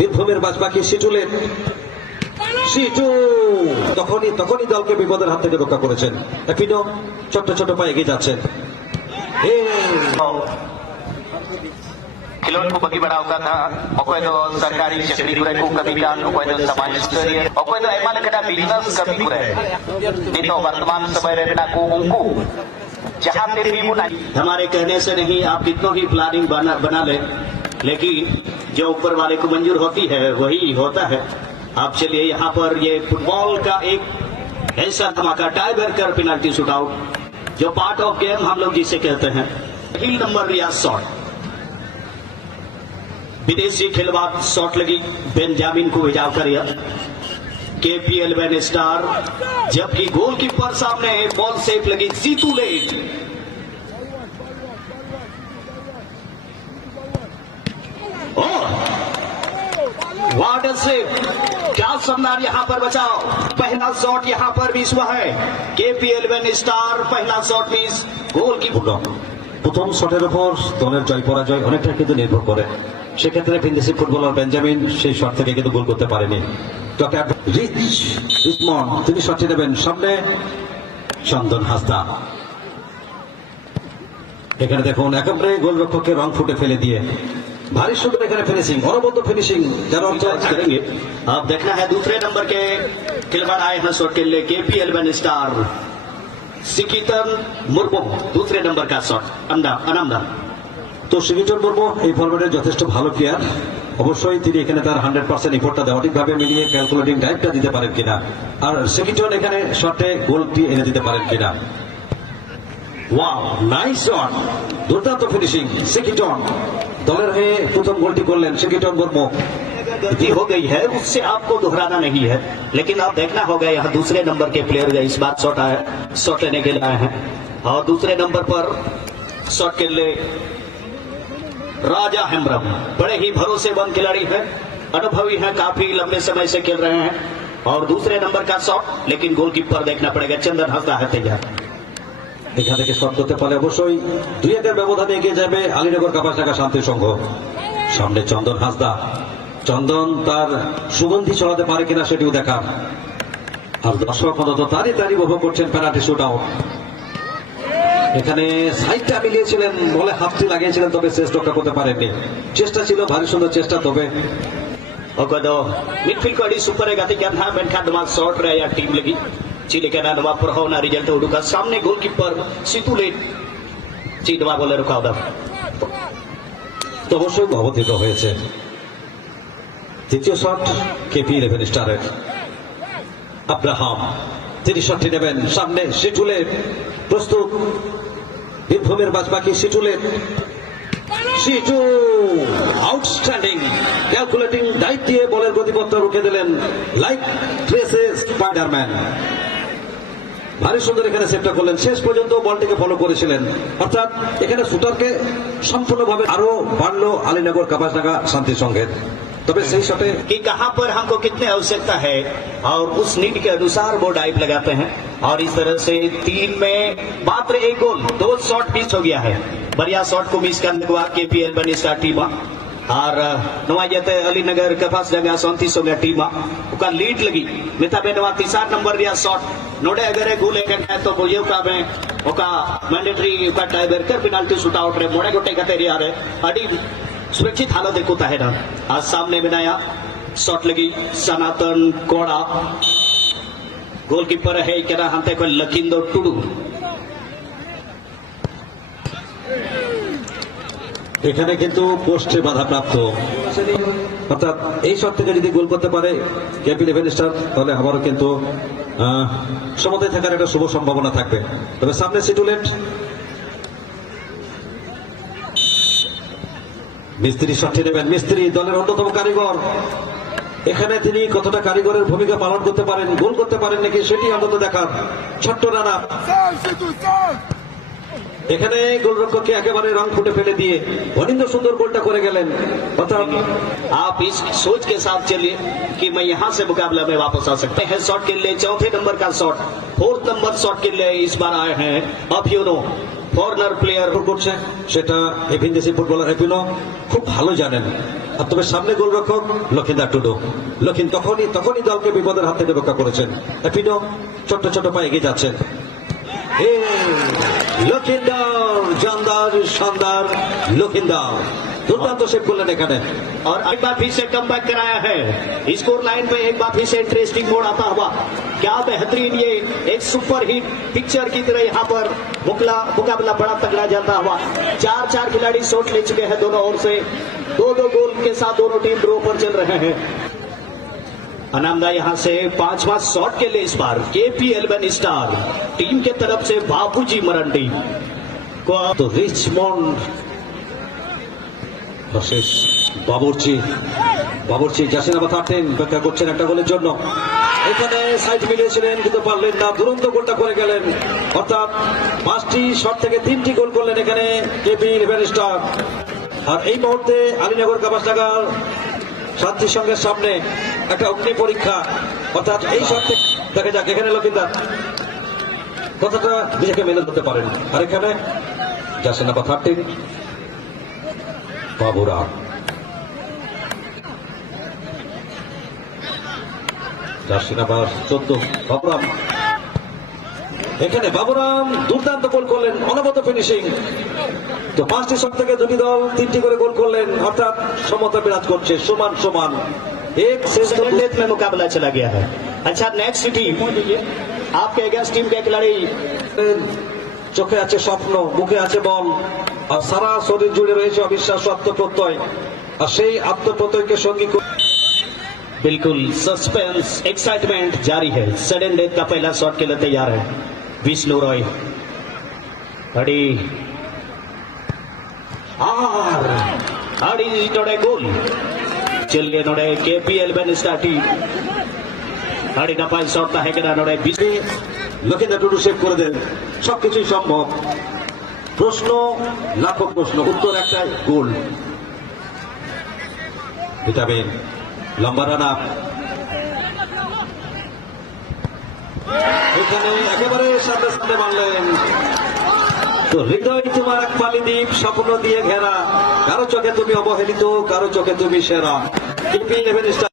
বীরভূমের বাজপাখি সিটুলের সিটু তখনই দলকে বিপদের হাত থেকে রক্ষা করেছেন। এপিনো ছোট্ট ছোট পায়ে এগিয়ে যাচ্ছেন। खिलौन को बगी बढ़ाता था अकोय तो सरकारी चाकरी करे को कभी जान अकोय तो समाज स्तरीय अकोय तो एमा लेकटा बिजनेस कभी करे नहीं तो वर्तमान समय रे ना को उनको जहां पे भी मुना हमारे कहने से नहीं, आप कितनों की प्लानिंग बना ले, लेकिन जो ऊपर वाले को मंजूर होती है वही होता है। आप चलिए यहाँ पर ये फुटबॉल का एक ऐसा धमाका, tie breaker penalty shoot out, जो पार्ट ऑफ गेम हम लोग जिसे कहते हैं। हिल नंबर रियाज शॉट, विदेशी खिलवाड़ शॉट लगी, बेंजामिन को हिजाव कर केपीएल बैन स्टार, जबकि गोलकीपर सामने है, बॉल सेफ लगी, सीतू लेट वाट सेफ, क्या शानदार यहाँ पर बचाओ। पहला शॉट यहाँ पर मिस हुआ है, केपीएल बैन स्टार पहला शॉट मिस, गोलकीपर। প্রথম শটের উপর দলের জয় পরাজয় অনেকটা কিন্তু নির্ভর করে। সেক্ষেত্রে ভিনদেশি ফুটবলার বেঞ্জামিন সেই শট থেকে কিন্তু গোল করতে পারেনি। রিচমন্ড তিনি শটটি নেবেন, সামনে চন্দন হাসদা। এখানে দেখুন একেবারে গোলরক্ষকের রং ফুটে ফেলে দিয়ে भारी सुंदर एखाने फिनिशिंग, अनबद्ध फिनिशिंग যার অর্থ करेंगे। अब देखना है दूसरे नंबर के खिलवाड़ आए हैं शॉट के लिए, केपीएल बैन स्टार सिकितन मुर्मू, दूसरे नंबर का शॉट अनामदा। তো সিকিটন মুর্মু এই ফরম্যাটের যথেষ্ট ভালো প্লেয়ার। অবশ্যই তিনি এখানে তার 100% এফোর্টটা সঠিকভাবে মিলিয়ে ক্যালকুলেটিং টাইপটা দিতে পারেন কিনা, আর সিকিটন এখানে শটে গোলটি এনে দিতে পারেন কিনা। ওয়াও, নাইস শট, দুর্দান্ত ফিনিশিং সিকিটন। দলের হয়ে প্রথম গোলটি করলেন সিকিটন মুর্মু। गलती हो गई है उससे आपको दोहराना नहीं है, लेकिन आप देखना होगा यहाँ दूसरे नंबर के प्लेयर इस बार शॉट लेने के लिए आए हैं, और दूसरे नंबर पर शॉट के लिए राजा हेम्ब्रम, बड़े ही भरोसेमंद खिलाड़ी है, अनुभवी है, काफी लंबे समय से खेल रहे हैं। और दूसरे नंबर का शॉट, लेकिन गोलकीपर देखना पड़ेगा, चंदन हासदा है तैयार। এখান থেকে শট করতে পারলে অবশ্যই 2-1 ব্যবধানে এগিয়ে যাবে আলীনগর কাপাসডাঙ্গা শান্তি সংঘ। সামনে চন্দন হাসদা, চন্দন তার সুগন্ধি ছড়াতে পারে কিনা সেটিও দেখার। আর দর্শক অন্তত তারই উপভোগ করছেন পেনাল্টি শুট আউট। এখানে সাইডটা মিলিয়েছিলেন, বলে হাতটি লাগিয়েছিলেন, তবে শেষ রক্ষা করতে পারেননি। চেষ্টা ছিল, ভারী সুন্দর চেষ্টা, তবে मिडफील्ड को अड़ी सुपर है गाती क्या था मेनखा दमा शॉट रहा या टीम लगी चिले के ना दमा पर होना रिजल्ट उड़ूका सामने गोलकीपर सीतू लेट ची दमा बोले रुकाव दा তো অবশ্যই অবতীর্ণ হয়েছে। দ্বিতীয় শট কেপি11 স্টারের আব্রাহাম, তিনি শটটি নেবেন, সামনে সিটুলের প্রস্তুত, বীরভূমের বাজপাখি সিটুলের সিটু আউটস্ট্যান্ডিং ক্যালকুলেটিং ডাইভ দিয়ে বলের গতিপথটা রুখে দিলেন লাইক ট্রেসে স্পাইডারম্যান। ভারী সুন্দর এখানে সেভটা করলেন, শেষ পর্যন্ত বলটিকে ফলো করেছিলেন। অর্থাৎ এখানে শুটারকে সম্পূর্ণভাবে আরো বাড়লো আলীনগর কাপাসডাঙ্গা শান্তি সংঘের। তবে সেই শটে कि कहां पर हमको कितने आवश्यकता है और उस नीड के अनुसार वो डाइव लगाते हैं, और इस तरह से 3 में मात्र 1 गोल, 2 शॉट मिस हो गया है। बढ़िया शॉट को मिस करने के बाद केपीएल बनी स्टार टीम और नवा जाते अलीनगर कापासडंगा 34 टीम का लीड लगी मिताबे नवा 3 नंबर रिया शॉट नोडे अगर गोल एक है तो बोलियो का में ओका मैंडेटरी का tie breaker penalty shoot out रे मोड़े गोटे का तैयार है अड़ी सुरक्षित हालत देखो है ना। आज सामने बनाया शॉट लगी सनातन कोड़ा, गोलकीपर है क्या हाथे को लखिंदो टुडू। এখানে কিন্তু পোস্টে বাধাপ্রাপ্ত, অর্থাৎ এই শট থেকে যদি গোল করতে পারে কেপি11 স্টার, তাহলে আবারও কিন্তু সমতায় থাকার একটা শুভ সম্ভাবনা থাকবে। তবে সামনে সিটুলেট, মিস্ত্রি শটটি নেবেন, মিস্ত্রি দলের অন্যতম কারিগর। এখানে তিনি কতটা কারিগরের ভূমিকা পালন করতে পারেন, গোল করতে পারেন নাকি সেটি অন্তত দেখার। ছোট্ট রানা, এখানে গোলরক্ষককে একেবারে রং ফুটে ফেলে দিয়ে অনিন্দ সুন্দর গোলটা করে গেলেন। অর্থাৎ आप इस सोच के साथ चलिए कि मैं यहाँ से मुकाबला में वापस आ सकते हैं। शॉट के लिए 4थे नंबर का शॉट, 4th नंबर शॉट के लिए इस बार आए हैं अभिनो, फॉरनर प्लेयर করছে সেটা ভিনদেশি ফুটবলার এপিনো খুব ভালো জানেন। আর তবে সামনে গোলরক্ষক লক্ষিন্দর টুডু। লক্ষিণ তখনই দলকে বিপদের হাত থেকে রক্ষা করেছেন। এপিনো ছোট্ট ছোট পায়ে এগিয়ে যাচ্ছেন। লক্ষিন্দর জানদার শানদার লক্ষিন্দর দুর্দান্ত সেভ করলেন এখানে। और एक बार फिर से कम बैक कराया है स्कोर लाइन पे। एक बार फिर से इंटरेस्टिंग मोड़ आता हुआ। क्या बेहतरीन ये एक सुपर हिट पिक्चर की तरह यहाँ पर मुकाबला बड़ा तगड़ा जाता हुआ। 4 खिलाड़ी शॉट ले चुके हैं दोनों ओर से। 2 गोल के साथ दोनों टीम ड्रॉ पर चल रहे हैं। अनामदा यहाँ से 5वां शॉट के लिए इस बार KP11 स्टार टीम के तरफ से बाबूजी मरंडी को তো রিচমন্ড শেষ। বাবুর্চি জাসিনাবাদ 13 অপেক্ষা করছেন একটা গোলের জন্য। এখানে সাইড মিলিয়েছিলেন কিন্তু পারলেন না, দুরন্ত গোলটা করে গেলেন। অর্থাৎ 5টি শট থেকে 3টি গোল করলেন এখানে KP11 স্টার। আর এই মুহূর্তে আলীনগর কাবাসনগর শান্তি সংঘের সামনে একটা অগ্নি পরীক্ষা। অর্থাৎ এই শট থেকে দেখা যাক এখানে লক্ষিন্দর কথাটা নিজেকে মেনে ধরতে পারেন। আর এখানে জাসিনাবাদ 13 বাবুরাম। জাসিনাবাদ 14 বাবুরাম। এখানে বাবুরাম দুর্দান্ত গোল করলেন, অনবদ্য ফিনিশিং। তো 5টি শট থেকে 2টি দল 3টি করে গোল করলেন। অর্থাৎ সমতা বিরাজ করছে, সমান। एक से सेकंड डेथ में मुकाबला चला गया है। अच्छा नेक्स्ट टीम आपके अगेंस्ट टीम के खिलाड़ी চোখে আছে স্বপ্ন, মুখে আছে বল, আর সারা শরীর জুড়ে রয়েছে অবিশ্বাস, আত্মপ্রত্যয়। আর সেই আত্মপ্রত্যয়কে সঙ্গী করে बिल्कुल सस्पेंस एक्साइटमेंट जारी है। सडन डेथ का पहला शॉट के लिए तैयार है विष्णु रॉय। अड़ी नोड़े गोल चलिए नोड़े KP11 स्टार टीम अड़ी डपाई शॉट का है कि नोड़े লক্ষিন্দর টুডু সেভ করে দেন। সবকিছুই সম্ভব। প্রশ্ন লাখো প্রশ্ন, উত্তর একটা গোল। ভিটামিন লম্বা রানা এখানে একেবারে সামনে মারলেন। তো হৃদয় তোমার এক পালি দ্বীপ, স্বপ্ন দিয়ে ঘেরা। কারো চোখে তুমি অবহেলিত, কারো চোখে তুমি সেরা। KP11 star